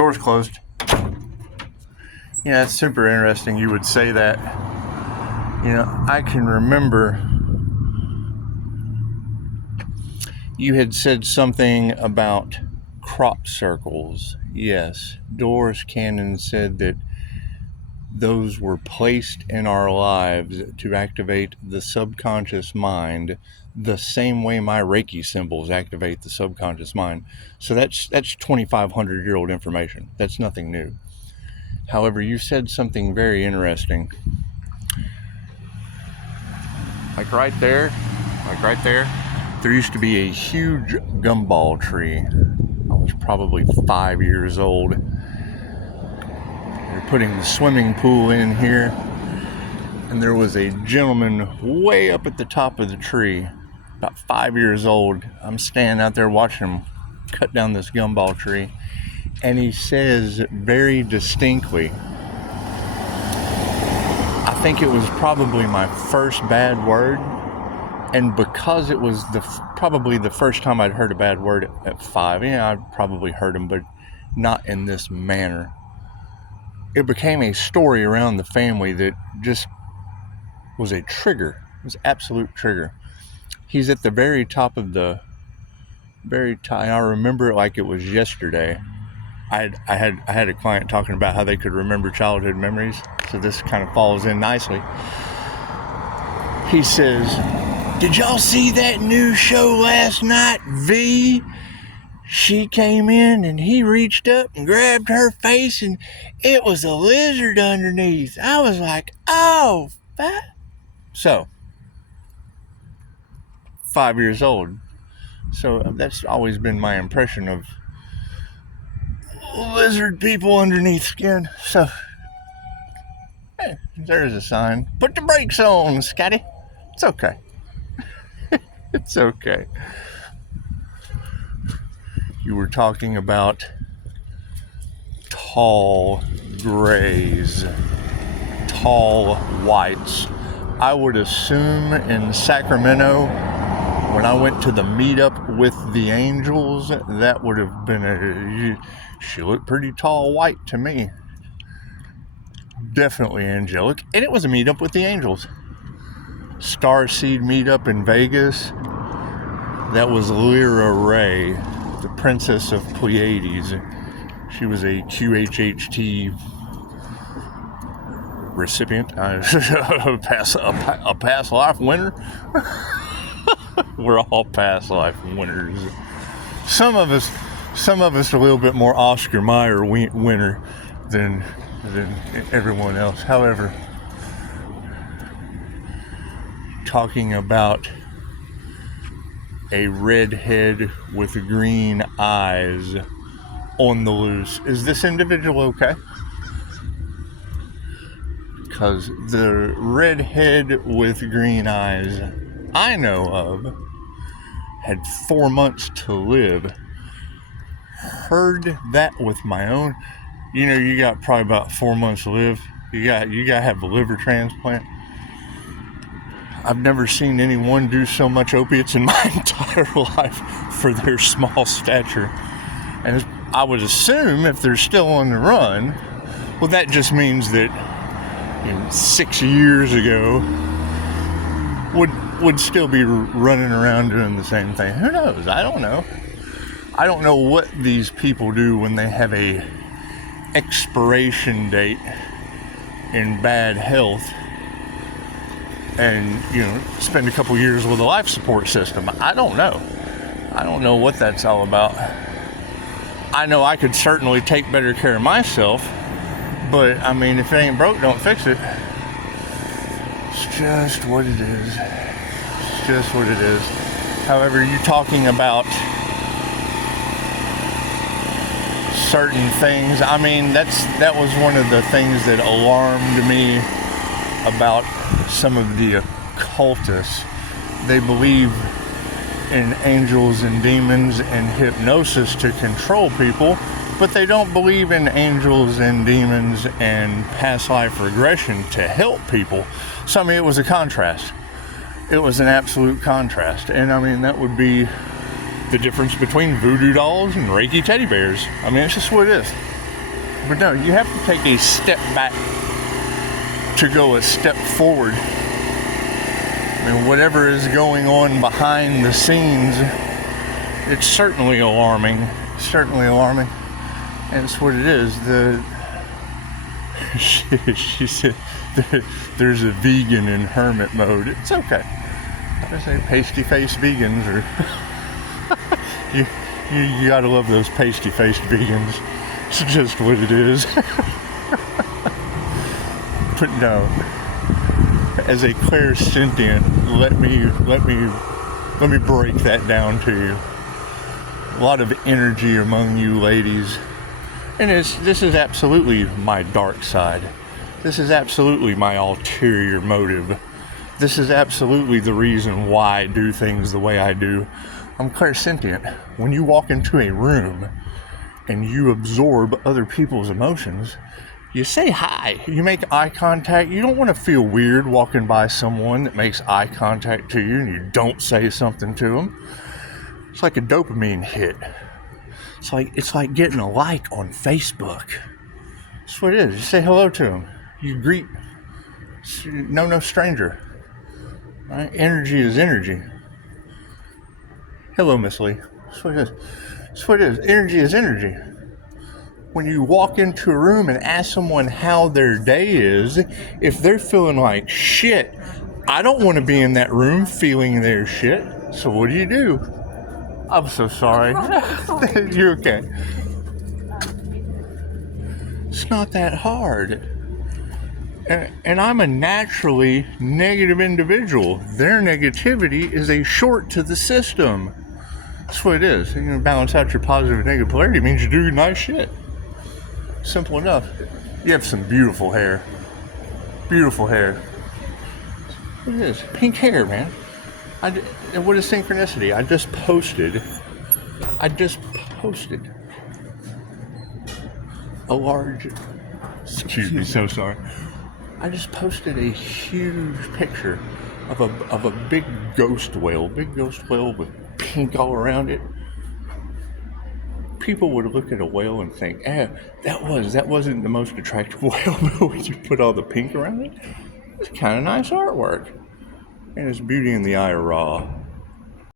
Door's closed. Yeah, it's super interesting you would say that. You know, I can remember you had said something about crop circles. Yes, Doris Cannon said that those were placed in our lives to activate the subconscious mind the same way my Reiki symbols activate the subconscious mind. So that's 2,500-year-old information. That's nothing new. However, you said something very interesting. Like right there, there used to be a huge gumball tree. I was probably 5 years old. They're putting the swimming pool in here, and there was a gentleman way up at the top of the tree, about 5 years old. I'm standing out there watching him cut down this gumball tree, and he says very distinctly, I think it was probably my first bad word, and because it was probably the first time I'd heard a bad word at 5, I'd probably heard them, but not in this manner. It became a story around the family that just was a trigger. It was an absolute trigger. He's at the very top of the very top. I remember it like it was yesterday. I had a client talking about how they could remember childhood memories, so this kind of falls in nicely. He says, "Did y'all see that new show last night, V? She came in and he reached up and grabbed her face and it was a lizard underneath." I was like, oh, so 5 years old. So that's always been my impression of lizard people underneath skin. So, hey, there's a sign. Put the brakes on, Scotty. It's okay. It's okay. You were talking about tall grays, tall whites. I would assume in Sacramento, when I went to the meetup with the angels, that would have been she looked pretty tall white to me. Definitely angelic. And it was a meetup with the angels. Starseed meetup in Vegas. That was Lyra Ray, the princess of Pleiades. She was a QHHT recipient, a past life winner. We're all past life winners. Some of us are a little bit more Oscar Mayer winner than everyone else. However, talking about a redhead with green eyes on the loose. Is this individual okay? Because the redhead with green eyes I know of had 4 months to live. Heard that with my own. You got probably about 4 months to live. You got to have a liver transplant. I've never seen anyone do so much opiates in my entire life for their small stature. And I would assume if they're still on the run, well, that just means that 6 years ago would still be running around doing the same thing. Who knows? I don't know. I don't know what these people do when they have a expiration date in bad health and spend a couple years with a life support system. I don't know what that's all about. I know I could certainly take better care of myself, but if it ain't broke, don't fix it. It's just what it is. It's just what it is. However, you're talking about certain things. That was one of the things that alarmed me about some of the occultists. They believe in angels and demons and hypnosis to control people, but they don't believe in angels and demons and past life regression to help people. So it was a contrast. It was an absolute contrast. And that would be the difference between voodoo dolls and Reiki teddy bears. It's just what it is. But no, you have to take a step back to go a step forward. I mean, whatever is going on behind the scenes, it's certainly alarming. Certainly alarming. And it's what it is. She said there's a vegan in hermit mode. It's okay. I say pasty-faced vegans, or you gotta love those pasty-faced vegans. It's just what it is. But no, as a clairsentient, let me break that down to you. A lot of energy among you ladies, and this is absolutely my dark side. This is absolutely my ulterior motive. This is absolutely the reason why I do things the way I do. I'm clairsentient. When you walk into a room and you absorb other people's emotions, you say hi, you make eye contact. You don't want to feel weird walking by someone that makes eye contact to you and you don't say something to them. It's like a dopamine hit. It's like getting a like on Facebook. That's what it is. You say hello to them. You greet no stranger. Right? Energy is energy. Hello, Miss Lee. That's what it is. That's what it is. Energy is energy. When you walk into a room and ask someone how their day is, if they're feeling like shit, I don't want to be in that room feeling their shit. So what do? I'm so sorry. You're okay. It's not that hard. And I'm a naturally negative individual. Their negativity is a short to the system. That's what it is. You're going to balance out your positive and negative polarity. It means you do nice shit. Simple enough. You have some beautiful hair. Beautiful hair. What is this? Pink hair, man. What a synchronicity. I just posted a large... Excuse me, so sorry. I just posted a huge picture of a big ghost whale with pink all around it. People would look at a whale and think, that wasn't the most attractive whale, but when you put all the pink around it, it's kind of nice artwork. And it's beauty in the eye of Ra.